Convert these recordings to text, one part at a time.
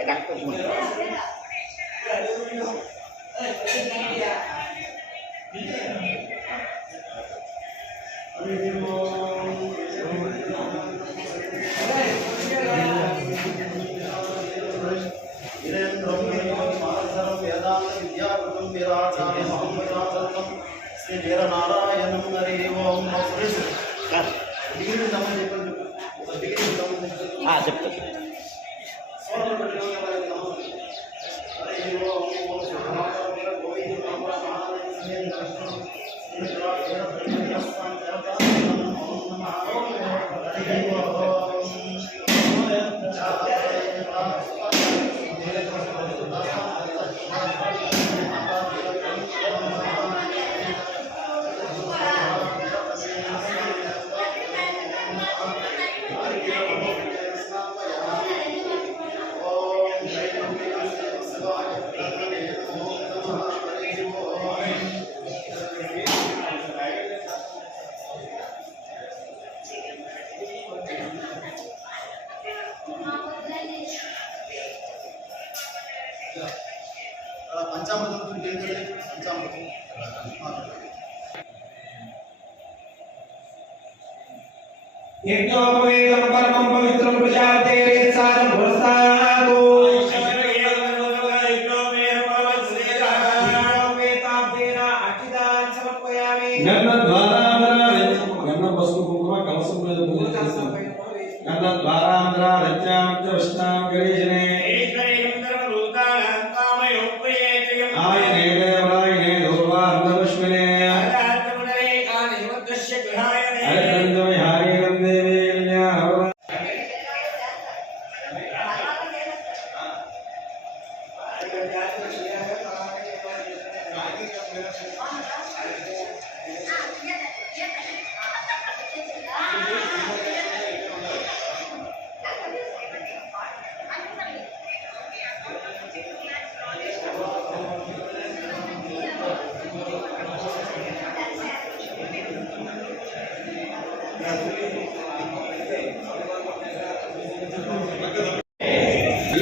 এটা তো ভুল శ్రీ వీరనారాయణం హరి ఓం నమస్కారం చెప్తా చెప్తా. పంచామృతం పంచామృతం యజ్ఞోపవేతం పరమం పవిత్రం ప్రజాపతే సారం పురస్తాదు యజ్ఞోపవేతాభ్యేన అర్చితాన్ గంధ పసుపు కుంకుమ కలసం మీద పూజ చేస్తాం గంధ ద్వారాంధ్ర రత్యామత్య విష్ణాం గణేశనే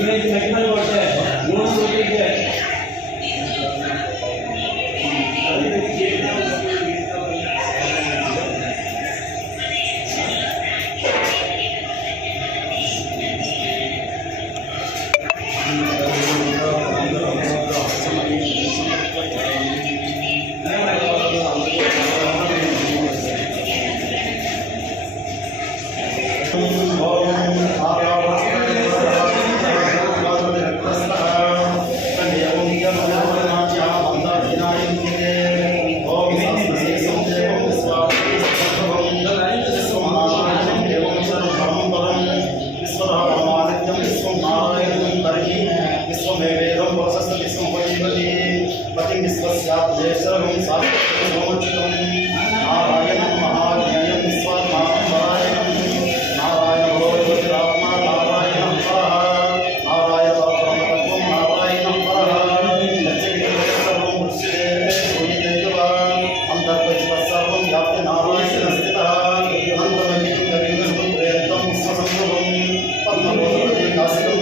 ఇవైతే తగ్గిన काशी विश्वस्यात्मेश्वरं नारायणं महाज्ञेयं स्वनाम नारायणं नारायण भगवद्रात्मा नारायणं परः। नारायण परमतत्त्वं, नारायणं परः। सर्वं मुच्यते सूर्यदेववान् अन्तर्वचिवत्सर्वं व्याप्य नारायणस्थितः। अन्तरमितं गरीबसमुद्रेतं स्वसम्भवं पद्मभूतपदे काशिकं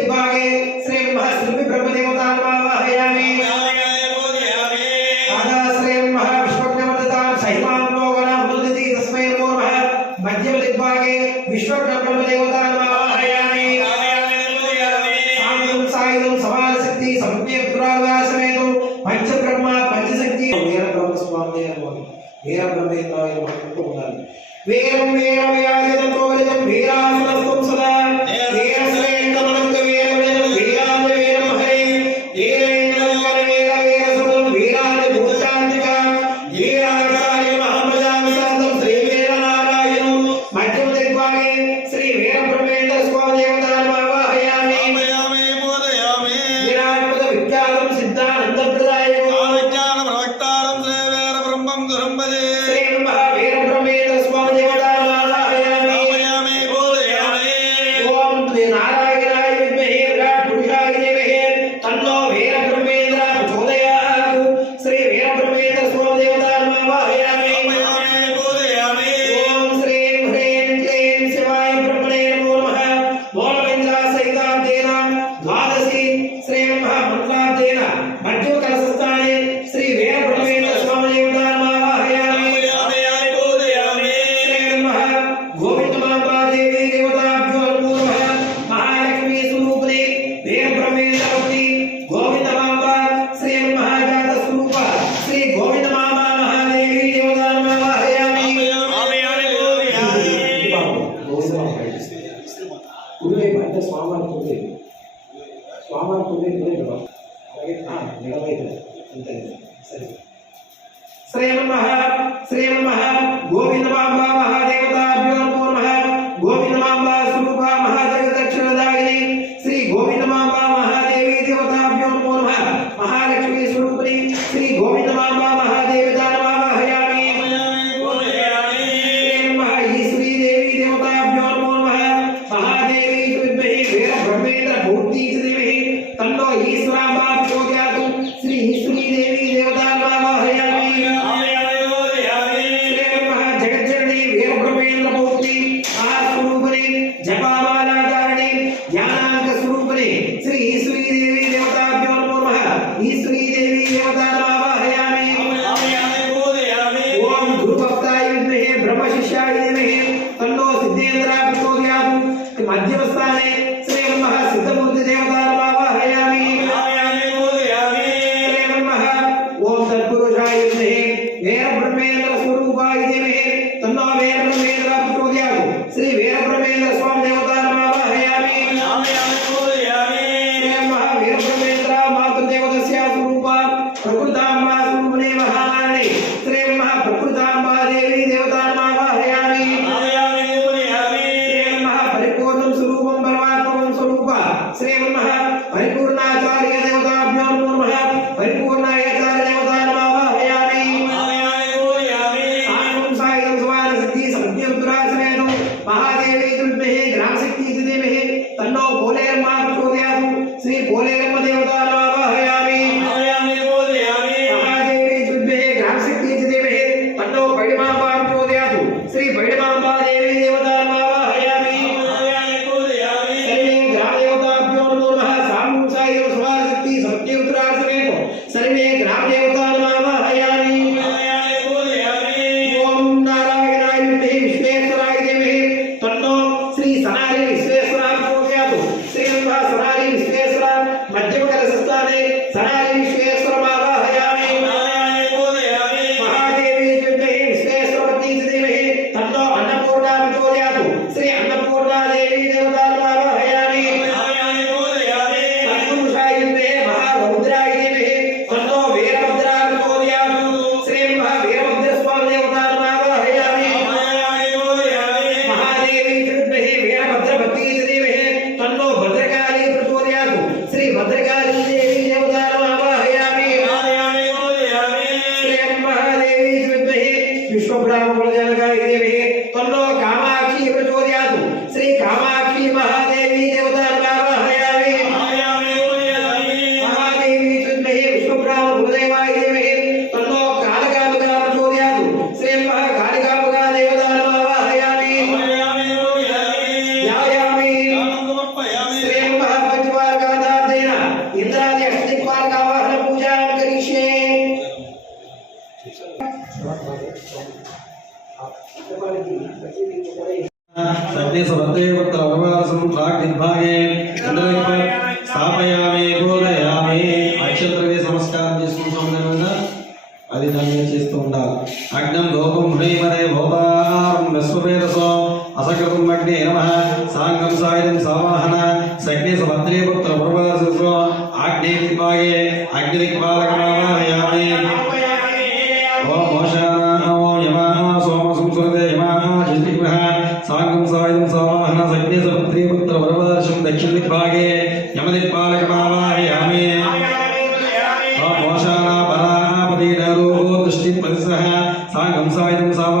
பிரமேந்தாய் நமக்கு வேரம் வேரம் வியாஜதோ விதம் வீராசனஸ்தும் சதா జ్ఞానాంక స్వరూపిణి శ్రీ ఈశ్వరీ దేవి దేవతాభ్యో నమః ఈశ్వరీ దేవి దేవతా ఆవాహయామి ఓం గురుభక్తాయ విద్మహే బ్రహ్మశిష్యాయ ధీమహి తన్నో సిద్ధేంద్ర ప్రచోదయాత్ మధ్యమ స్థానే శ్రీ నమః సిద్ధమూర్తి దేవతా ఆవాహయామి ఓం తత్పురుషాయ విద్మహే వేర బ్రహ్మేంద్ర స్వరూపాయ ధీమహి తన్నో వేర బ్రహ్మేంద్ర ప్రచోదయాత్ శ్రీ వేర బ్రహ్మేంద్ర స్వామి దేవత సత్యసమర్థేవత్రవరవాసం నిర్భాగే స్థాపయామి బోధయామే అక్షత్రవే సంస్కారం చేసుకుంటాం కదా అది దాన్ని చేస్తూ ఉండాలి. అగ్నం లోపం హృదయమరే భోతారం విశ్వవేదసో అసకృతం అగ్నే నమ సాంగం సాయుధం సావాహన సగ్నే సమర్థేపుత్ర పురవాసో ఆగ్నే దిగ్భాగే అగ్ని దిగ్బాలకమావాహయామి ఓం మోషానా ఓం యమాహ दक्षिणदिग्भागे यमदिग्पालकमावाहयामि मोषाणापराः पदीनरूपो दृष्टिपरिसः सा कंसा इदं सावा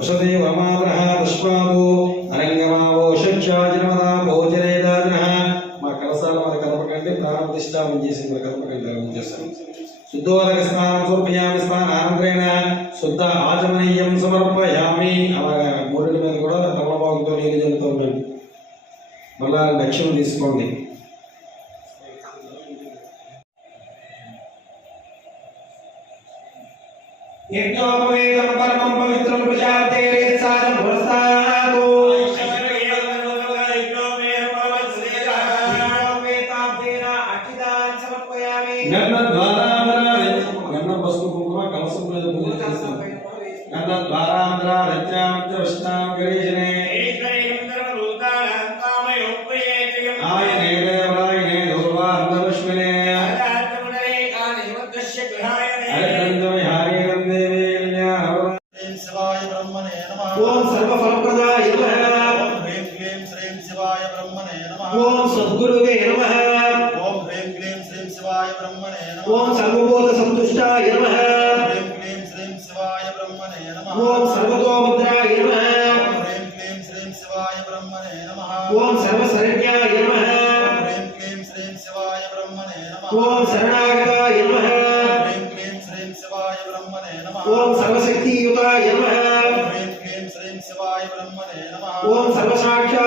వసుదేవమాగ్రహాశ్వాము అనంగమావో శిక్షాజనమదా భోజనేదాగ్రహ మా కలసాలు మన కలపకండి ప్రారంభిస్తామం చేసి మన కలపకండి ప్రారంభం చేస్తాం. శుద్ధోదక స్నానం సుర్భయామి స్నానానంద్రేణ శుద్ధ ఆచమనీయం సమర్పయామి. అలాగా మూడు మీద కూడా తమలపాకుతో నీరు జరుగుతూ మళ్ళా లక్ష్యం తీసుకోండి. యజ్ఞోపవేతం పరమం పవిత్రం ప్రజాపతేరే సారం భరస్తాకు గన్న ద్వారాంధ్ర గన్న పసుపు కుంకుమ కలసం మీద పూజ చేస్తాం గన్న ओम सर्वबोध संतुष्टाय नमः ह्रीं क्लीं श्रीं शिवाय ब्रह्मणे नमः। ओम सर्वतोमुद्राय नमः ह्रीं क्लीं श्रीं शिवाय ब्रह्मणे नमः। ओम सर्वसरण्याय नमः ह्रीं क्लीं श्रीं शिवाय ब्रह्मणे नमः। ओम शरणागताय नमः ह्रीं क्लीं श्रीं शिवाय ब्रह्मणे नमः। ओम सर्वशक्तियुताय नमः ह्रीं क्लीं श्रीं शिवाय ब्रह्मणे नमः। ओम सर्वसाक्षा